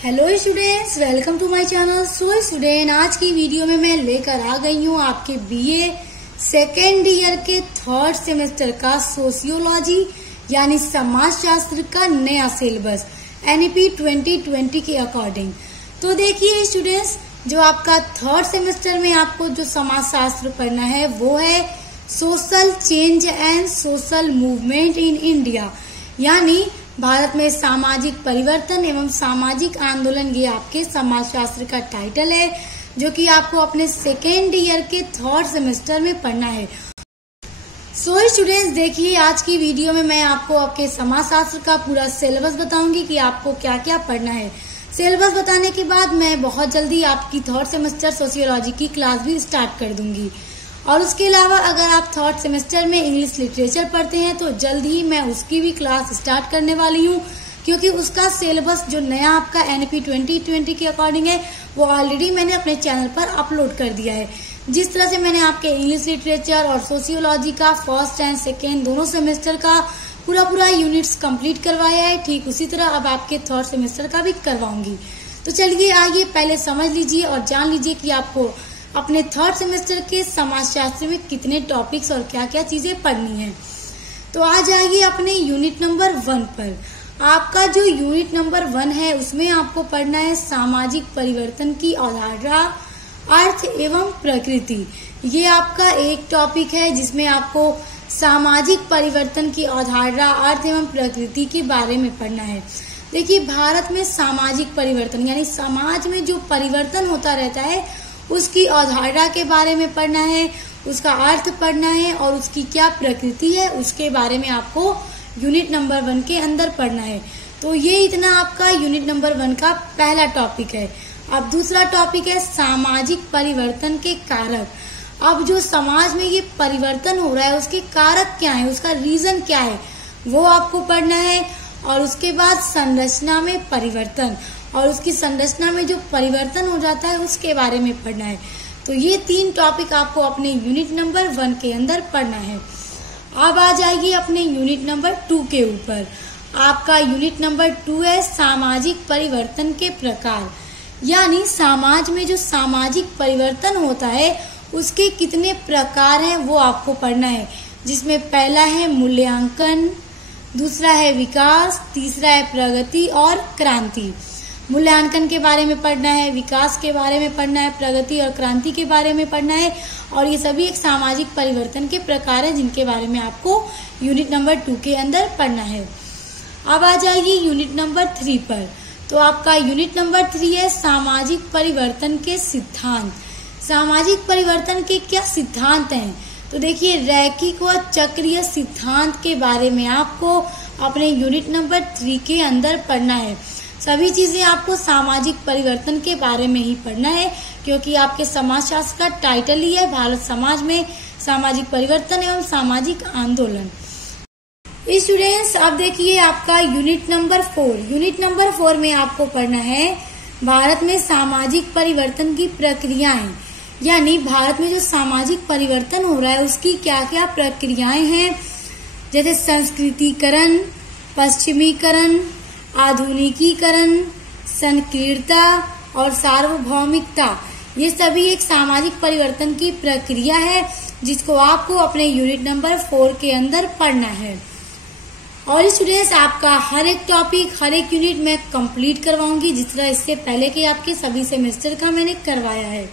Hello students, welcome to my channel. So student, आज की video में मैं लेकर आ गई हूँ आपके बीए सेकेंड ईयर के थर्ड सेमेस्टर का सोशियोलॉजी यानी समाजशास्त्र का नया सिलेबस एनईपी 2020 के अकॉर्डिंग। तो देखिए स्टूडेंट्स, जो आपका थर्ड सेमेस्टर में आपको जो समाजशास्त्र पढ़ना है वो है social change and social movement in India, यानी भारत में सामाजिक परिवर्तन एवं सामाजिक आंदोलन। ये आपके समाजशास्त्र का टाइटल है जो कि आपको अपने सेकेंड ईयर के थर्ड सेमेस्टर में पढ़ना है। सो स्टूडेंट्स, देखिए आज की वीडियो में मैं आपको आपके समाजशास्त्र का पूरा सिलेबस बताऊंगी कि आपको क्या क्या पढ़ना है। सिलेबस बताने के बाद मैं बहुत जल्दी आपकी थर्ड सेमेस्टर सोशियोलॉजी की क्लास भी स्टार्ट कर दूंगी। और उसके अलावा अगर आप थर्ड सेमेस्टर में इंग्लिश लिटरेचर पढ़ते हैं तो जल्द ही मैं उसकी भी क्लास स्टार्ट करने वाली हूँ, क्योंकि उसका सिलेबस जो नया आपका एनईपी 2020 के अकॉर्डिंग है वो ऑलरेडी मैंने अपने चैनल पर अपलोड कर दिया है। जिस तरह से मैंने आपके इंग्लिश लिटरेचर और सोशियोलॉजी का फर्स्ट एंड सेकेंड दोनों सेमेस्टर का पूरा यूनिट्स कंप्लीट करवाया है, ठीक उसी तरह अब आपके थर्ड सेमेस्टर का भी करवाऊंगी। तो चलिए आइए पहले समझ लीजिए और जान लीजिए कि आपको अपने थर्ड सेमेस्टर के समाजशास्त्र में कितने टॉपिक्स और क्या क्या चीजें पढ़नी है। तो आ जाइए अपने यूनिट नंबर 1 पर। आपका जो यूनिट नंबर 1 है उसमें आपको पढ़ना है सामाजिक परिवर्तन की अवधारणा, अर्थ एवं प्रकृति। ये आपका एक टॉपिक है जिसमें आपको सामाजिक परिवर्तन की अवधारणा, अर्थ एवं प्रकृति के बारे में पढ़ना है। देखिए, भारत में सामाजिक परिवर्तन यानी समाज में जो परिवर्तन होता रहता है उसकी अवधारणा के बारे में पढ़ना है, उसका अर्थ पढ़ना है और उसकी क्या प्रकृति है उसके बारे में आपको यूनिट नंबर 1 के अंदर पढ़ना है। तो ये इतना आपका यूनिट नंबर 1 का पहला टॉपिक है। अब दूसरा टॉपिक है सामाजिक परिवर्तन के कारक। अब जो समाज में ये परिवर्तन हो रहा है उसके कारक क्या है, उसका रीजन क्या है, वो आपको पढ़ना है। और उसके बाद संरचना में परिवर्तन और उसकी संरचना में जो परिवर्तन हो जाता है उसके बारे में पढ़ना है। तो ये 3 टॉपिक आपको अपने यूनिट नंबर 1 के अंदर पढ़ना है। अब आ जाइए अपने यूनिट नंबर 2 के ऊपर। आपका यूनिट नंबर 2 है सामाजिक परिवर्तन के प्रकार, यानी समाज में जो सामाजिक परिवर्तन होता है उसके कितने प्रकार हैं वो आपको पढ़ना है, जिसमें पहला है मूल्यांकन, दूसरा है विकास, तीसरा है प्रगति और क्रांति। मूल्यांकन के बारे में पढ़ना है, विकास के बारे में पढ़ना है, प्रगति और क्रांति के बारे में पढ़ना है। और ये सभी एक सामाजिक परिवर्तन के प्रकार हैं जिनके बारे में आपको यूनिट नंबर 2 के अंदर पढ़ना है। अब आ जाइए यूनिट नंबर 3 पर। तो आपका यूनिट नंबर 3 है सामाजिक परिवर्तन के सिद्धांत। सामाजिक परिवर्तन के क्या सिद्धांत हैं? तो देखिए, रैखिक व चक्रीय सिद्धांत के बारे में आपको अपने यूनिट नंबर 3 के अंदर पढ़ना है। सभी चीजें आपको सामाजिक परिवर्तन के बारे में ही पढ़ना है, क्योंकि आपके समाजशास्त्र का टाइटल ही है भारत समाज में सामाजिक परिवर्तन एवं सामाजिक आंदोलन। स्टूडेंट्स, अब देखिए आपका यूनिट नंबर 4। यूनिट नंबर 4 में आपको पढ़ना है भारत में सामाजिक परिवर्तन की प्रक्रियाएं, यानी भारत में जो सामाजिक परिवर्तन हो रहा है उसकी क्या क्या प्रक्रियाएं हैं, जैसे संस्कृतिकरण, पश्चिमीकरण, आधुनिकीकरण, संकीर्णता और सार्वभौमिकता। ये सभी एक सामाजिक परिवर्तन की प्रक्रिया है जिसको आपको अपने यूनिट नंबर 4 के अंदर पढ़ना है। और स्टूडेंट्स, आपका हर एक टॉपिक, हर एक यूनिट मैं कंप्लीट करवाऊंगी जिस तरह इससे पहले के आपके सभी सेमेस्टर का मैंने करवाया है।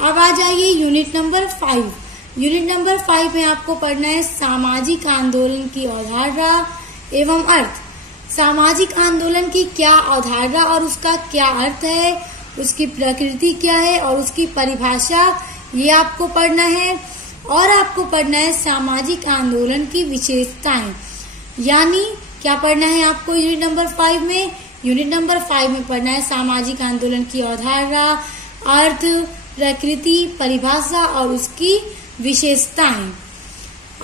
अब आ जाइए यूनिट नंबर 5। यूनिट नंबर 5 में आपको पढ़ना है सामाजिक आंदोलन की अवधारणा एवं अर्थ। सामाजिक आंदोलन की क्या अवधारणा और उसका क्या अर्थ है, उसकी प्रकृति क्या है और उसकी परिभाषा, ये आपको पढ़ना है। और आपको पढ़ना है सामाजिक आंदोलन की विशेषताएं, यानी क्या पढ़ना है आपको यूनिट नंबर 5 में? यूनिट नंबर 5 में पढ़ना है सामाजिक आंदोलन की अवधारणा, अर्थ, प्रकृति, परिभाषा और उसकी विशेषताएं।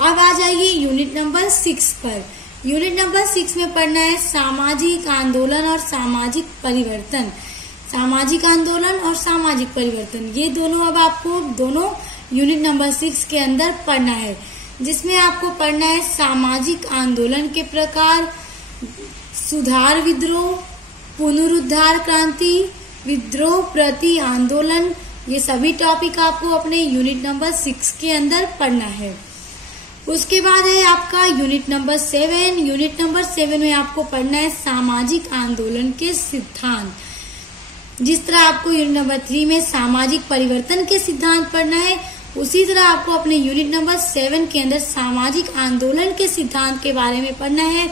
अब आ जाइए यूनिट नंबर 6 पर। यूनिट नंबर 6 में पढ़ना है सामाजिक आंदोलन और सामाजिक परिवर्तन। सामाजिक आंदोलन और सामाजिक परिवर्तन, ये दोनों अब आपको दोनों यूनिट नंबर 6 के अंदर पढ़ना है, जिसमें आपको पढ़ना है सामाजिक आंदोलन के प्रकार, सुधार विद्रोह, पुनरुद्धार क्रांति, विद्रोह प्रति आंदोलन, ये सभी टॉपिक आपको अपने यूनिट नंबर 6 के अंदर पढ़ना है। उसके बाद है आपका यूनिट नंबर 7। यूनिट नंबर 7 में आपको पढ़ना है सामाजिक आंदोलन के सिद्धांत। जिस तरह आपको यूनिट नंबर 3 में सामाजिक परिवर्तन के सिद्धांत पढ़ना है, उसी तरह आपको अपने यूनिट नंबर 7 के अंदर सामाजिक आंदोलन के सिद्धांत के बारे में पढ़ना है,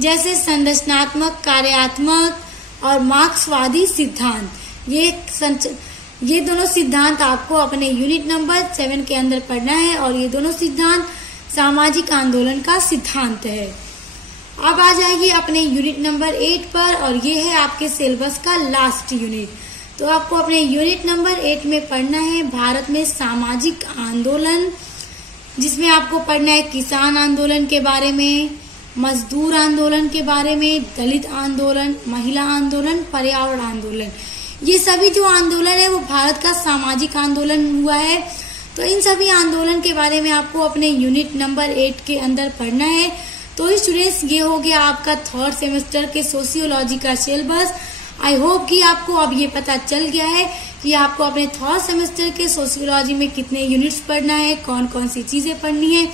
जैसे संरचनात्मक, कार्यात्मक और मार्क्सवादी सिद्धांत। ये दोनों सिद्धांत आपको अपने यूनिट नंबर 7 के अंदर पढ़ना है और ये दोनों सिद्धांत सामाजिक आंदोलन का सिद्धांत है। अब आ जाएगी अपने यूनिट नंबर 8 पर, और ये है आपके सिलेबस का लास्ट यूनिट। तो आपको अपने यूनिट नंबर 8 में पढ़ना है भारत में सामाजिक आंदोलन, जिसमें आपको पढ़ना है किसान आंदोलन के बारे में, मजदूर आंदोलन के बारे में, दलित आंदोलन, महिला आंदोलन, पर्यावरण आंदोलन। ये सभी जो आंदोलन है वो भारत का सामाजिक आंदोलन हुआ है। तो इन सभी आंदोलन के बारे में आपको अपने यूनिट नंबर 8 के अंदर पढ़ना है। तो स्टूडेंट्स, ये हो गया आपका 3rd सेमेस्टर के सोशियोलॉजी का सिलेबस। आई होप कि आपको अब ये पता चल गया है कि आपको अपने 3rd सेमेस्टर के सोशियोलॉजी में कितने यूनिट्स पढ़ना है, कौन कौन सी चीजें पढ़नी है।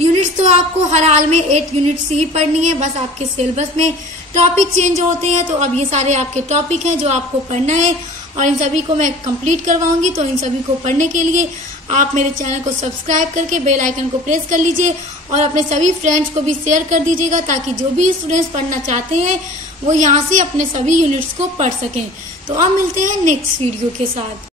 यूनिट्स तो आपको हर हाल में 8 यूनिट्स ही पढ़नी है, बस आपके सिलेबस में टॉपिक चेंज होते हैं। तो अब ये सारे आपके टॉपिक हैं जो आपको पढ़ना है और इन सभी को मैं कंप्लीट करवाऊंगी। तो इन सभी को पढ़ने के लिए आप मेरे चैनल को सब्सक्राइब करके बेल आइकन को प्रेस कर लीजिए और अपने सभी फ्रेंड्स को भी शेयर कर दीजिएगा, ताकि जो भी स्टूडेंट्स पढ़ना चाहते हैं वो यहाँ से अपने सभी यूनिट्स को पढ़ सकें। तो अब मिलते हैं नेक्स्ट वीडियो के साथ।